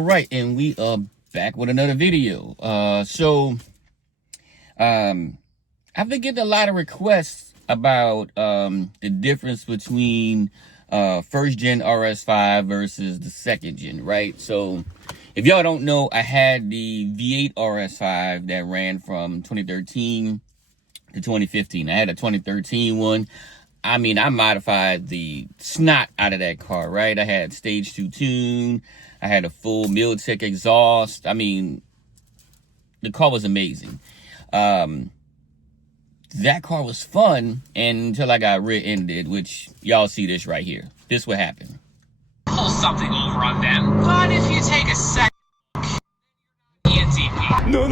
All right, and we are back with another video. I've been getting a lot of requests about the difference between first gen RS5 versus the second gen, right? So if y'all don't know, I had the V8 RS5 that ran from 2013 to 2015. I had a 2013 one. I mean, I modified the snot out of that car, right? I had stage 2 tune. I had a full Miltech exhaust. I mean, the car was amazing. That car was fun until I got rear-ended, which y'all see this right here. This what happened. Pull something over on them. But if you take a second, ENTP. No.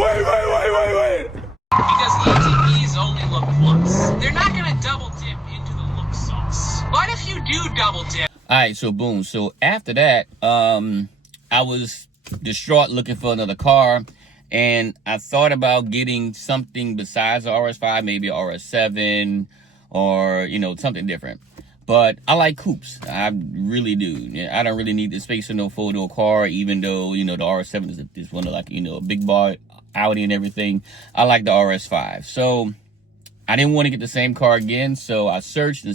Wait. Because ENTPs only look once. They're not gonna double dip into the look sauce. But if you do double dip. Alright, so boom. So after that, I was distraught looking for another car. And I thought about getting something besides the RS5, maybe a RS7 or, something different. But I like coupes. I really do. I don't really need the space in no four-door car, even though, the RS7 is one of a big bar Audi and everything. I like the RS5. So I didn't want to get the same car again. So I searched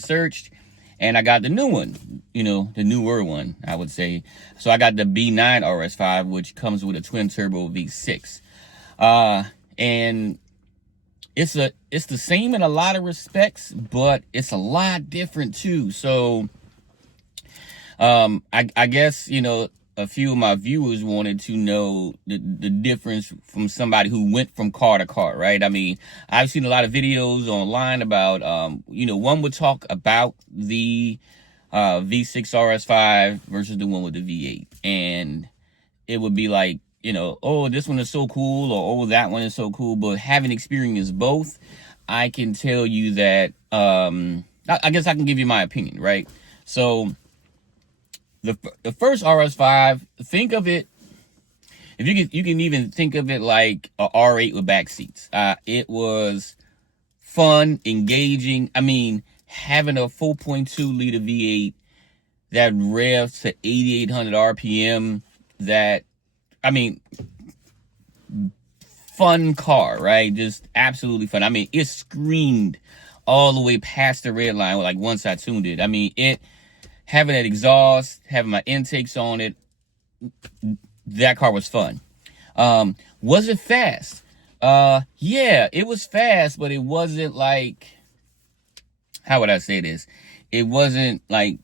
and I got the new one, the newer one, I would say. So I got the B9 RS5, which comes with a twin turbo V6. And it's the same in a lot of respects, but it's a lot different too. So, I guess, a few of my viewers wanted to know the difference from somebody who went from car to car, right? I mean, I've seen a lot of videos online about, one would talk about the, V6 RS5 versus the one with the V8. And it would be like, oh, this one is so cool, or oh, that one is so cool. But having experienced both, I can tell you that, I guess I can give you my opinion, right? So the first RS5, think of it, if you can even think of it like a R8 with back seats. It was fun, engaging. I mean, having a 4.2 liter V8 that revs to 8,800 RPM, fun car, right? Just absolutely fun. I mean, it screamed all the way past the red line, like once I tuned it. I mean, having that exhaust, having my intakes on it, that car was fun. Was it fast? Yeah, it was fast, but it wasn't like, how would I say this? It wasn't like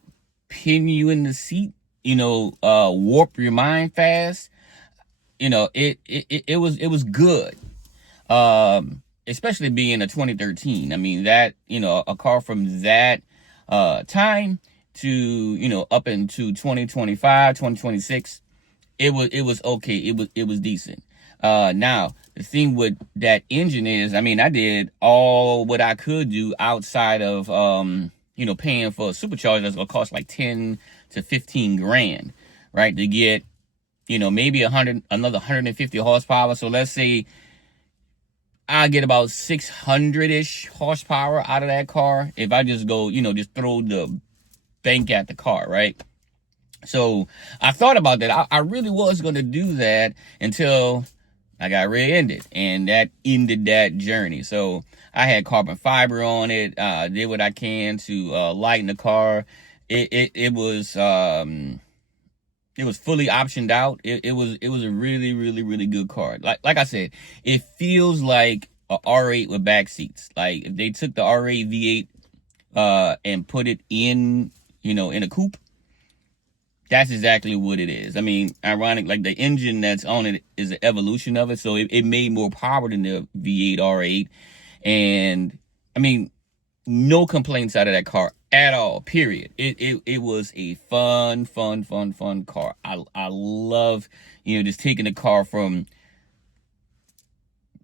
pin you in the seat, warp your mind fast. It was good. Especially being a 2013. I mean, that, a car from that, time to, up into 2025, 2026, it was okay. It was decent. Now the thing with that engine is, I mean, I did all what I could do outside of, paying for a supercharger that's gonna cost like 10 to 15 grand, right? To get, maybe another 150 horsepower. So let's say I get about 600-ish horsepower out of that car if I just go, just throw the bank at the car, right? So I thought about that. I really was going to do that until I got rear-ended, and that ended that journey. So I had carbon fiber on it, did what I can to lighten the car. It was fully optioned out. It was a really, really, really good car. Like I said, it feels like a R8 with back seats. Like if they took the R8 V8 and put it in, in a coupe, that's exactly what it is. I mean, ironic, like the engine that's on it is an evolution of it, so it made more power than the V8 R8. And I mean, no complaints out of that car at all, period. It was a fun car. I love, just taking the car from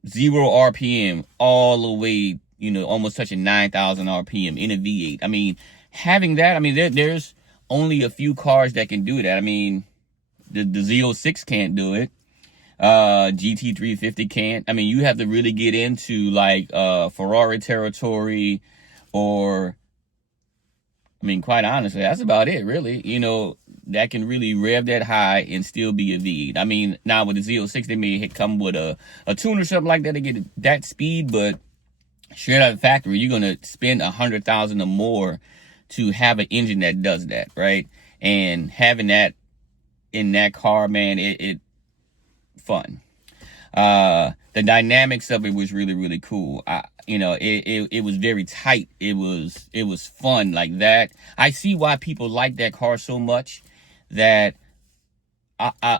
0 RPM all the way, almost touching 9,000 RPM in a V8. I mean, having that, I mean, there's only a few cars that can do that. I mean, the Z06 can't do it. GT350 can't. I mean, you have to really get into like Ferrari territory, or I mean, quite honestly, that's about it, really. that can really rev that high and still be a V8. I mean, now with the Z06, they may come with a tune or something like that to get that speed, but straight out of the factory, you're gonna spend $100,000 or more to have an engine that does that, right? And having that in that car, man, it fun. The dynamics of it was really, really cool. It was very tight. It was fun like that. I see why people like that car so much that I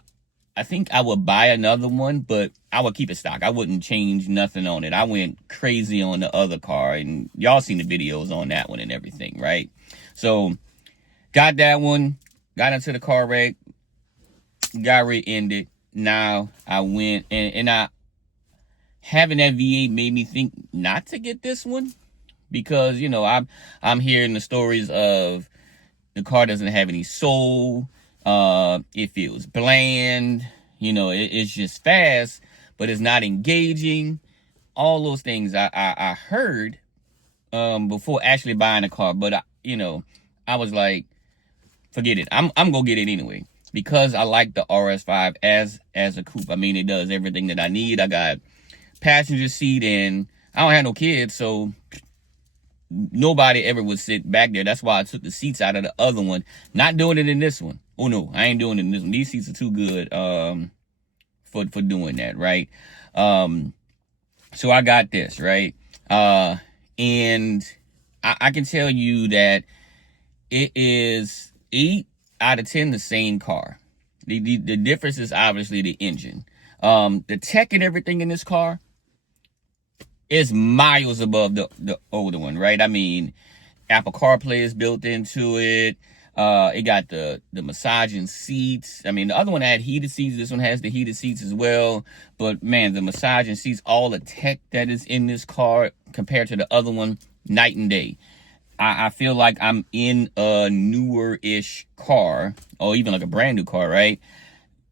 think I would buy another one, but I would keep it stock. I wouldn't change nothing on it. I went crazy on the other car, and y'all seen the videos on that one and everything, right? So got that one, got into the car wreck, got rear-ended. Now I went and having that V8 made me think not to get this one, because I'm hearing the stories of the car doesn't have any soul, it feels bland, it's just fast, but it's not engaging. All those things I heard before actually buying a car, but I was like, forget it. I'm gonna get it anyway, because I like the RS5 as a coupe. I mean, it does everything that I need. I got passenger seat, and I don't have no kids, so nobody ever would sit back there. That's why I took the seats out of the other one. Not doing it in this one. Oh no, I ain't doing it in this one. These seats are too good for doing that, right? So I got this, right? And I can tell you that it is 8 out of 10 the same car. The difference is obviously the engine. The tech and everything in this car is miles above the older one, right? I mean, Apple CarPlay is built into it. It got the massaging seats. I mean, the other one had heated seats. This one has the heated seats as well. But man, the massaging seats, all the tech that is in this car compared to the other one, night and day. I feel like I'm in a newer-ish car, or even like a brand new car, right?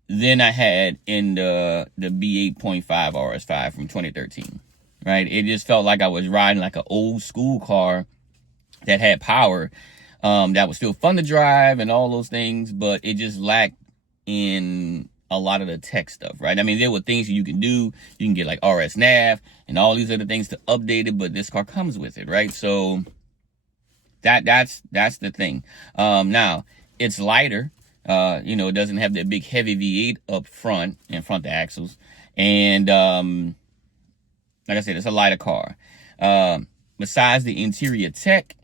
Than I had in the B8.5 RS5 from 2013, right? It just felt like I was riding like an old school car that had power, that was still fun to drive and all those things, but it just lacked in a lot of the tech stuff, right? I mean, there were things you can do. You can get like RS Nav and all these other things to update it, but this car comes with it, right? So that's the thing. Now it's lighter. It doesn't have that big heavy V8 up front and front the axles. And like I said, it's a lighter car. Besides the interior tech,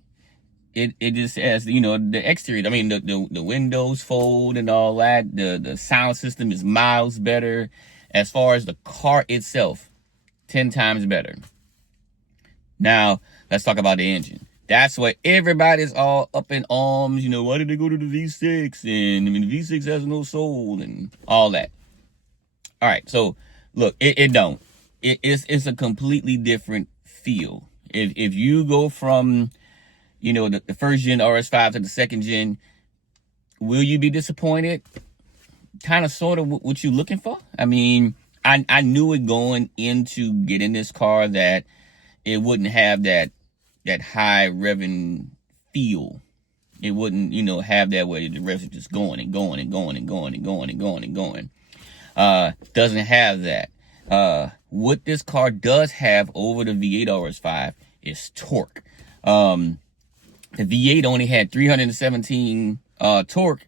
it just has, the exterior. I mean, the windows fold and all that. The sound system is miles better. As far as the car itself, 10 times better. Now, let's talk about the engine. That's why everybody's all up in arms. Why did they go to the V6? And I mean, the V6 has no soul and all that. All right, so look, it don't. It's a completely different feel. If you go from, the first gen RS5 to the second gen, will you be disappointed? Kind of, sort of, what you looking for? I mean, I knew it going into getting this car that it wouldn't have that high revving feel. It wouldn't, have that way the revs are just going and going and going and going and going and going and going. Doesn't have that. What this car does have over the V8 RS5 is torque. The V8 only had 317 torque,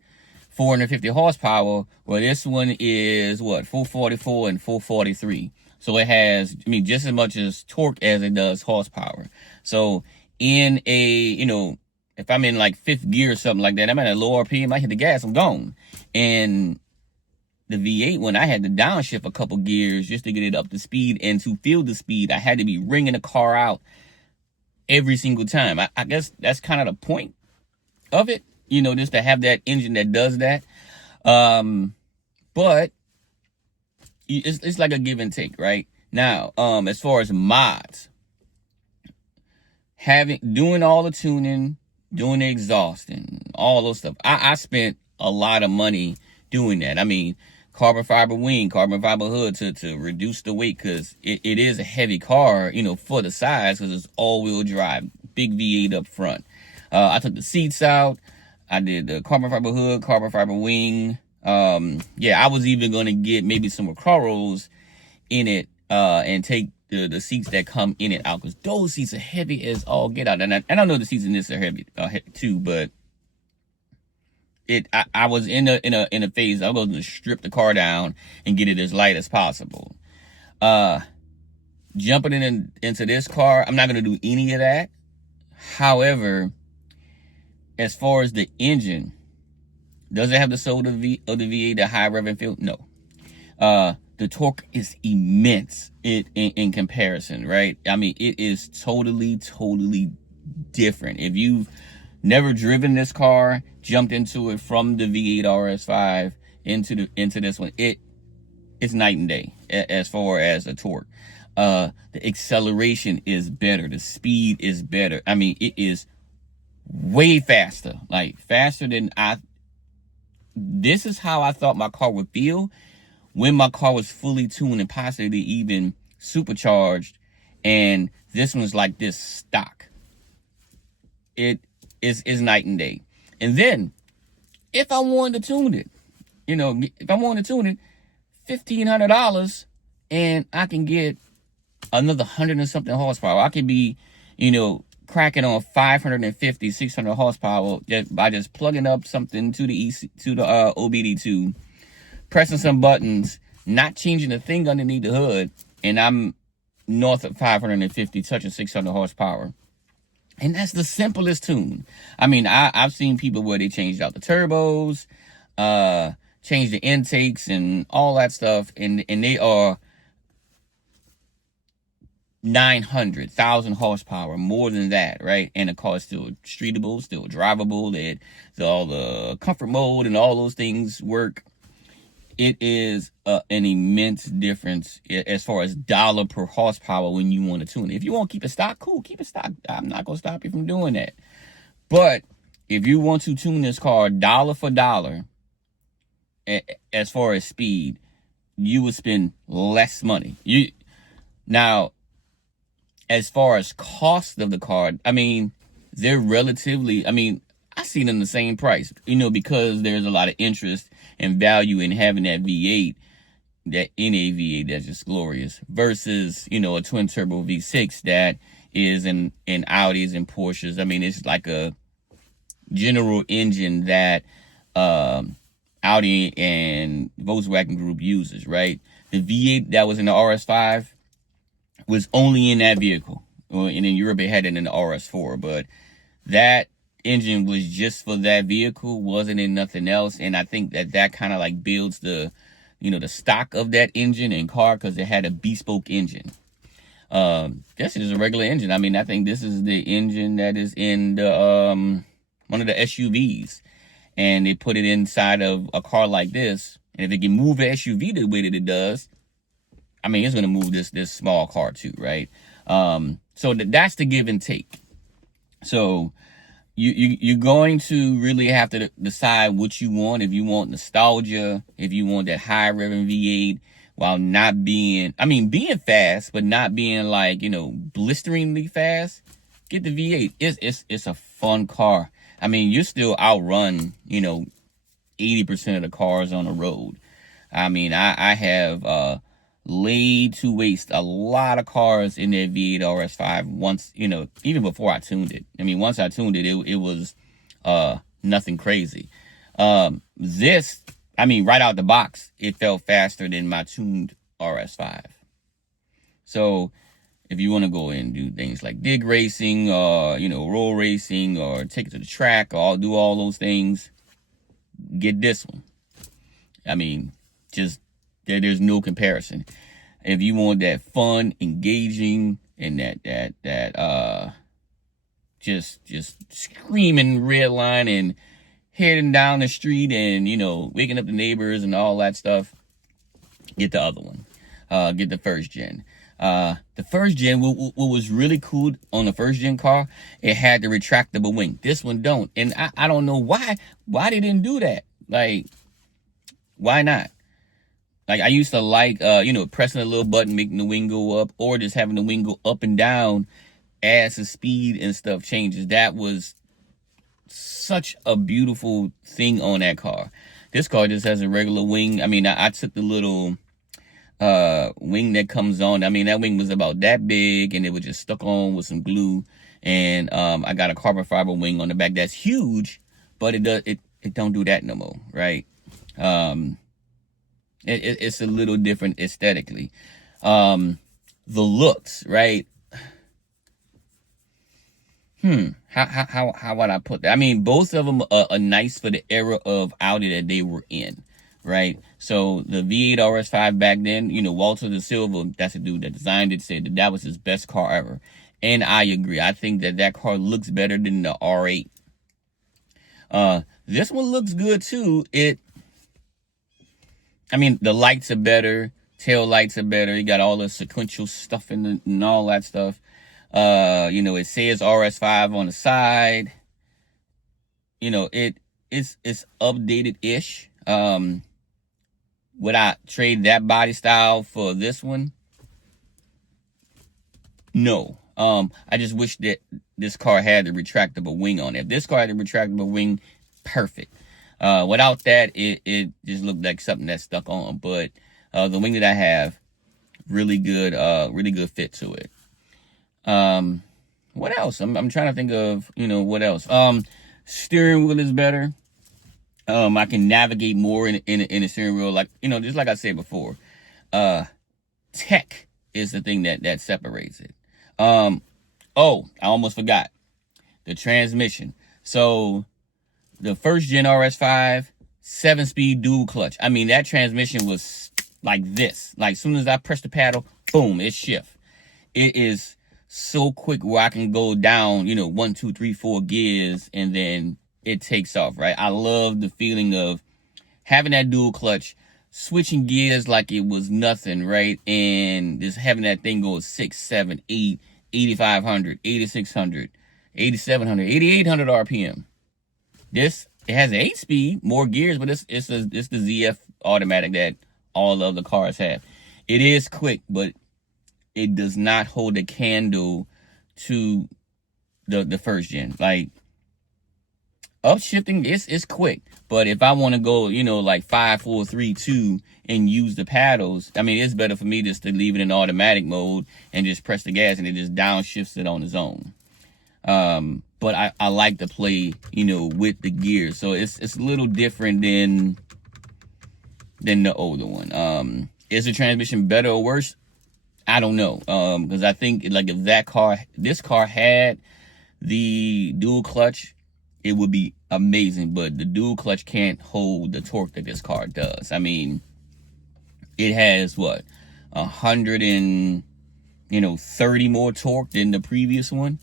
450 horsepower. Well, this one is 444 and 443. So it has, just as much as torque as it does horsepower. So in a, if I'm in like 5th gear or something like that, I'm at a low RPM, I hit the gas, I'm gone. And the V8, when I had to downshift a couple gears just to get it up to speed, and to feel the speed, I had to be ringing the car out every single time. I guess that's kind of the point of it, just to have that engine that does that. But it's like a give and take, right? Now, as far as mods, doing all the tuning, doing the exhaust and all those stuff, I spent a lot of money doing that. I mean, carbon fiber wing, carbon fiber hood to reduce the weight, because it is a heavy car, for the size, because it's all-wheel drive, big V8 up front. I took the seats out. I did the carbon fiber hood, carbon fiber wing. Yeah, I was even going to get maybe some Recaros in it, and take the seats that come in it out, because those seats are heavy as all get out. And I know the seats in this are heavy, too, but I was in a phase I was going to strip the car down and get it as light as possible. Jumping into this car, I'm not going to do any of that. However, as far as the engine, does it have the soul of the V8, the high rev and feel? No. The torque is immense in comparison, right? I mean, it is totally different. If you've never driven this car, jumped into it from the V8 RS5 into this one, it's night and day as far as the torque. The acceleration is better. The speed is better. I mean, it is way faster, like faster than this is how I thought my car would feel when my car was fully tuned and possibly even supercharged. And this one's like this stock. It is night and day. And then if I wanted to tune it, if I wanted to tune it, $1,500, and I can get another 100 and something horsepower. I could be, cracking on 550, 600 horsepower by just plugging up something to the OBD2, pressing some buttons, not changing a thing underneath the hood, and I'm north of 550, touching 600 horsepower. And that's the simplest tune. I mean, I've seen people where they changed out the turbos, changed the intakes and all that stuff, and they are 900,000 horsepower, more than that, right? And the car is still streetable, still drivable. All the comfort mode and all those things work. It is an immense difference as far as dollar per horsepower when you want to tune it. If you want to keep it stock, cool, keep it stock. I'm not going to stop you from doing that. But if you want to tune this car dollar for dollar, as far as speed, you would spend less money. Now, as far as cost of the car, I mean, they're relatively, I see them the same price, because there's a lot of interest and value in having that V8, that NA V8 that's just glorious, versus, a twin turbo V6 that is in Audis and Porsches. I mean, it's like a general engine that Audi and Volkswagen Group uses, right? The V8 that was in the RS5 was only in that vehicle. And in Europe, it had it in the RS4, but that engine was just for that vehicle, wasn't in nothing else. And I think that kind of like builds the, the stock of that engine and car, because it had a bespoke engine. This is a regular engine. I mean, I think this is the engine that is in the one of the SUVs, and they put it inside of a car like this. And if it can move an SUV the way that it does, I mean, it's going to move this small car too, right? So that's the give and take. So you're going to really have to decide what you want. If you want nostalgia, if you want that high revving V8, while not being fast, but not being like, blisteringly fast, get the V8. It's a fun car. I mean, you still outrun, 80% of the cars on the road. I mean, I have laid to waste a lot of cars in that V8 RS5 once, even before I tuned it. I mean, once I tuned it, it was nothing crazy. This, right out the box, it felt faster than my tuned RS5. So if you want to go and do things like dig racing or, roll racing or take it to the track or do all those things, get this one. I mean, just there's no comparison. If you want that fun, engaging, and that just screaming red line and heading down the street and, waking up the neighbors and all that stuff, get the other one. Get the first gen. The first gen, what was really cool on the first gen car, it had the retractable wing. This one don't. And I don't know why they didn't do that. Like, why not? Like, I used to like, pressing a little button, making the wing go up, or just having the wing go up and down as the speed and stuff changes. That was such a beautiful thing on that car. This car just has a regular wing. I mean, I took the little wing that comes on. I mean, that wing was about that big, and it was just stuck on with some glue. And I got a carbon fiber wing on the back that's huge, but it don't do that no more, right? It's a little different aesthetically. The looks, right? How would I put that? I mean, both of them are nice for the era of Audi that they were in, right? So the V8 RS5 back then, you know, Walter de Silva, that's the dude that designed it, said that was his best car ever. And I agree. I think that car looks better than the R8. This one looks good too. I mean, the lights are better. Tail lights are better. You got all the sequential stuff and all that stuff. You know, it says RS5 on the side. You know, it's updated-ish. Would I trade that body style for this one? No. I just wish that this car had the retractable wing on it. If this car had a retractable wing, perfect. Without that, it just looked like something that's stuck on. But the wing that I have, really good fit to it. What else? I'm trying to think of, you know, what else. Steering wheel is better. I can navigate more in a steering wheel, like, you know, just like I said before. Tech is the thing that separates it. Oh, I almost forgot the transmission. So the first gen RS5, 7-speed dual clutch. I mean, that transmission was like this. Like, as soon as I press the paddle, boom, it shifts. It is so quick where I can go down, you know, 1, 2, 3, 4 gears, and then it takes off, right? I love the feeling of having that dual clutch, switching gears like it was nothing, right? And just having that thing go 6, 7, 8, 8,500, 8,600, 8,700, 8,800 RPM. This, it has an 8-speed, more gears, but it's the ZF automatic that all of the cars have. It is quick, but it does not hold a candle to the first gen. Like, upshifting, it's quick. But if I want to go, you know, like 5, 4, 3, 2 and use the paddles, I mean, it's better for me just to leave it in automatic mode and just press the gas and it just downshifts it on its own. But I like to play, you know, with the gears. So it's a little different than the older one. Is the transmission better or worse? I don't know. Because I think, like, if this car had the dual clutch, it would be amazing. But the dual clutch can't hold the torque that this car does. I mean, it has what, 130 more torque than the previous one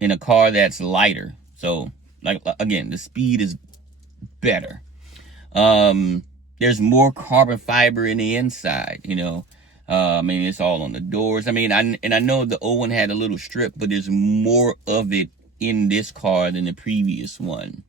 in a car that's lighter. So, like, again, the speed is better. There's more carbon fiber in the inside, you know. I mean, it's all on the doors. I mean, I know the old one had a little strip, but there's more of it in this car than the previous one.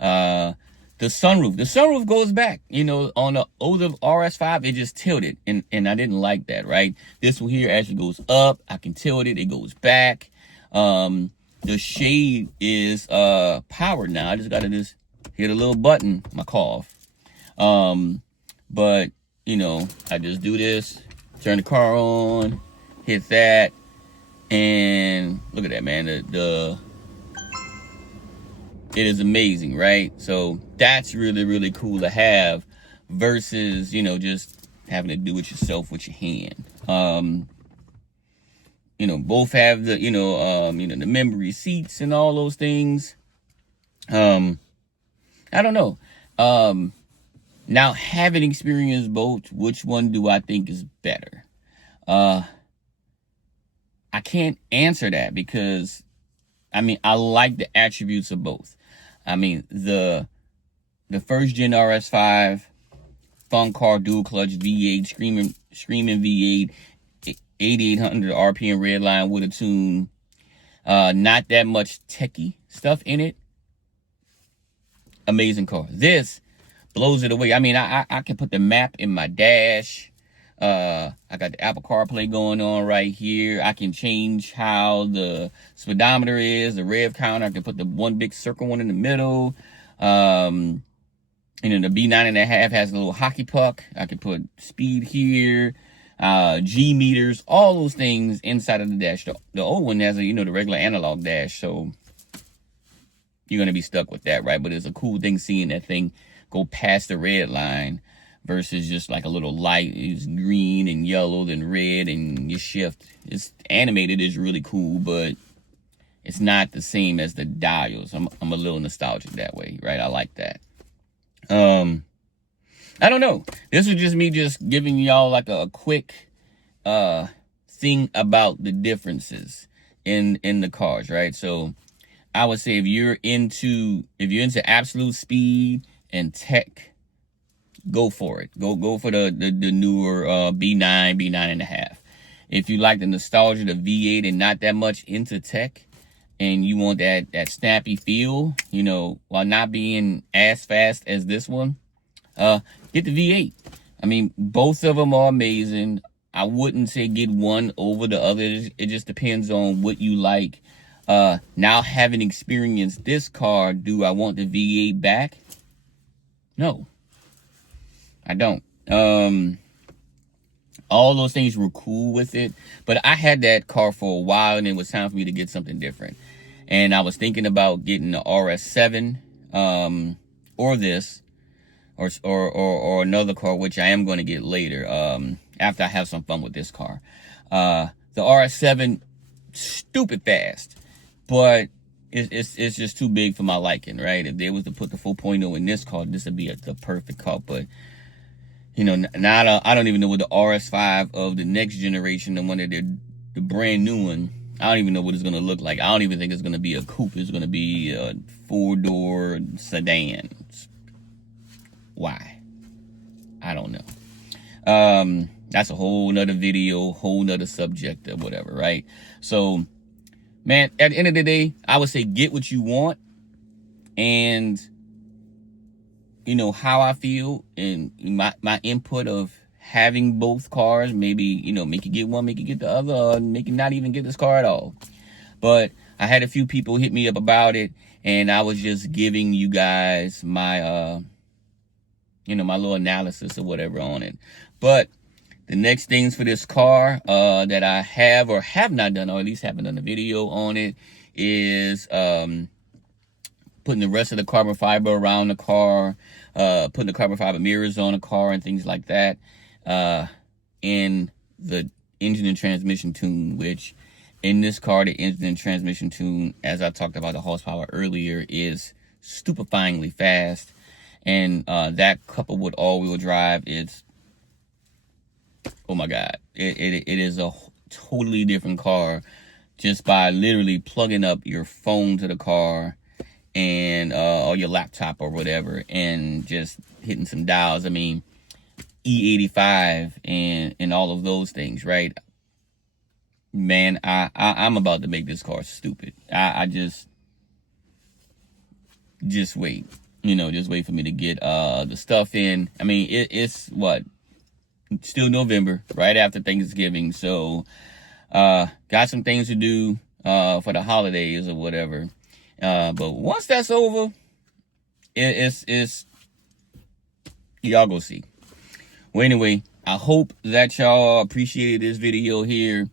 The sunroof goes back. You know, on the older RS5, it just tilted, and I didn't like that, right? This one here actually goes up. I can tilt it. It goes back. The shade is powered now. I just got to just hit a little button, my cough. But, you know, I just do this, turn the car on, hit that, and look at that, man. It is amazing, right? So that's really, really cool to have versus, you know, just having to do it yourself with your hand. You know, both have the, the memory seats and all those things. I don't know. Now, having experienced both, which one do I think is better? I can't answer that because, I mean, I like the attributes of both. I mean, the first gen RS5, fun car, dual clutch, V8, screaming V8, 8,800 RPM redline with a tune. Not that much techie stuff in it. Amazing car. This blows it away. I mean, I can put the map in my dash. I got the Apple CarPlay going on right here. I can change how the speedometer is, the rev counter. I can put the one big circle one in the middle. The B9.5 has a little hockey puck. I can put speed here, G meters, all those things inside of the dash. The old one has the regular analog dash, so you're gonna be stuck with that, right? But it's a cool thing seeing that thing go past the red line versus just like a little light. It's green and yellow, then red, and you shift. It's animated, is really cool, but it's not the same as the dials. I'm a little nostalgic that way, right? I like that. I don't know. This was just me just giving y'all like a quick thing about the differences in the cars, right? So I would say if you're into absolute speed and tech, go for it. Go for the newer B9, B9.5. If you like the nostalgia, the V8, and not that much into tech, and you want that snappy feel, while not being as fast as this one, get the V8. I mean, both of them are amazing. I wouldn't say get one over the other. It just depends on what you like. Now, having experienced this car, do I want the V8 back? No, I don't. All those things were cool with it, but I had that car for a while, and it was time for me to get something different. And I was thinking about getting the RS7, or this, or another car, which I am going to get later, after I have some fun with this car. The RS7, stupid fast, but it's just too big for my liking, right? If they was to put the 4.0 in this car, this would be the perfect car. But now I don't even know what the RS5 of the next generation, the one that the brand new one, I don't even know what it's going to look like. I don't even think it's going to be a coupe. It's going to be a 4-door sedan. Why? I don't know. That's a whole nother video, whole nother subject or whatever, right? So, man, at the end of the day, I would say get what you want, and how I feel and my input of having both cars, maybe, make you get one, make you get the other, or make you not even get this car at all. But I had a few people hit me up about it, and I was just giving you guys my, my little analysis or whatever on it. But the next things for this car that I have or have not done, or at least haven't done a video on it, is putting the rest of the carbon fiber around the car, putting the carbon fiber mirrors on the car and things like that, in the engine and transmission tune, which in this car, the engine and transmission tune, as I talked about the horsepower earlier, is stupefyingly fast. And that coupled with all-wheel drive, it's, oh my God, it is a totally different car just by literally plugging up your phone to the car and or your laptop or whatever, and just hitting some dials. I mean, E85 and all of those things, right? Man, I'm about to make this car stupid. I just wait. Just wait for me to get the stuff in. I mean, it's what? Still November, right after Thanksgiving. So, got some things to do for the holidays or whatever. But once that's over, it's y'all go see. Well, anyway, I hope that y'all appreciated this video here.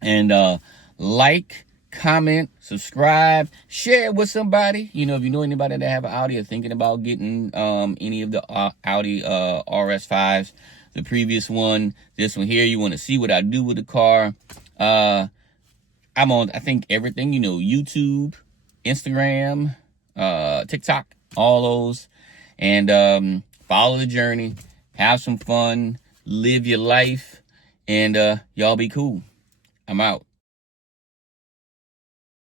And like, comment, subscribe, share it with somebody. If you know anybody that have an Audi or thinking about getting any of the Audi RS5s, the previous one, this one here, you want to see what I do with the car. I'm on, I think, everything, YouTube, Instagram, TikTok, all those. And follow the journey, have some fun, live your life, and y'all be cool. I'm out.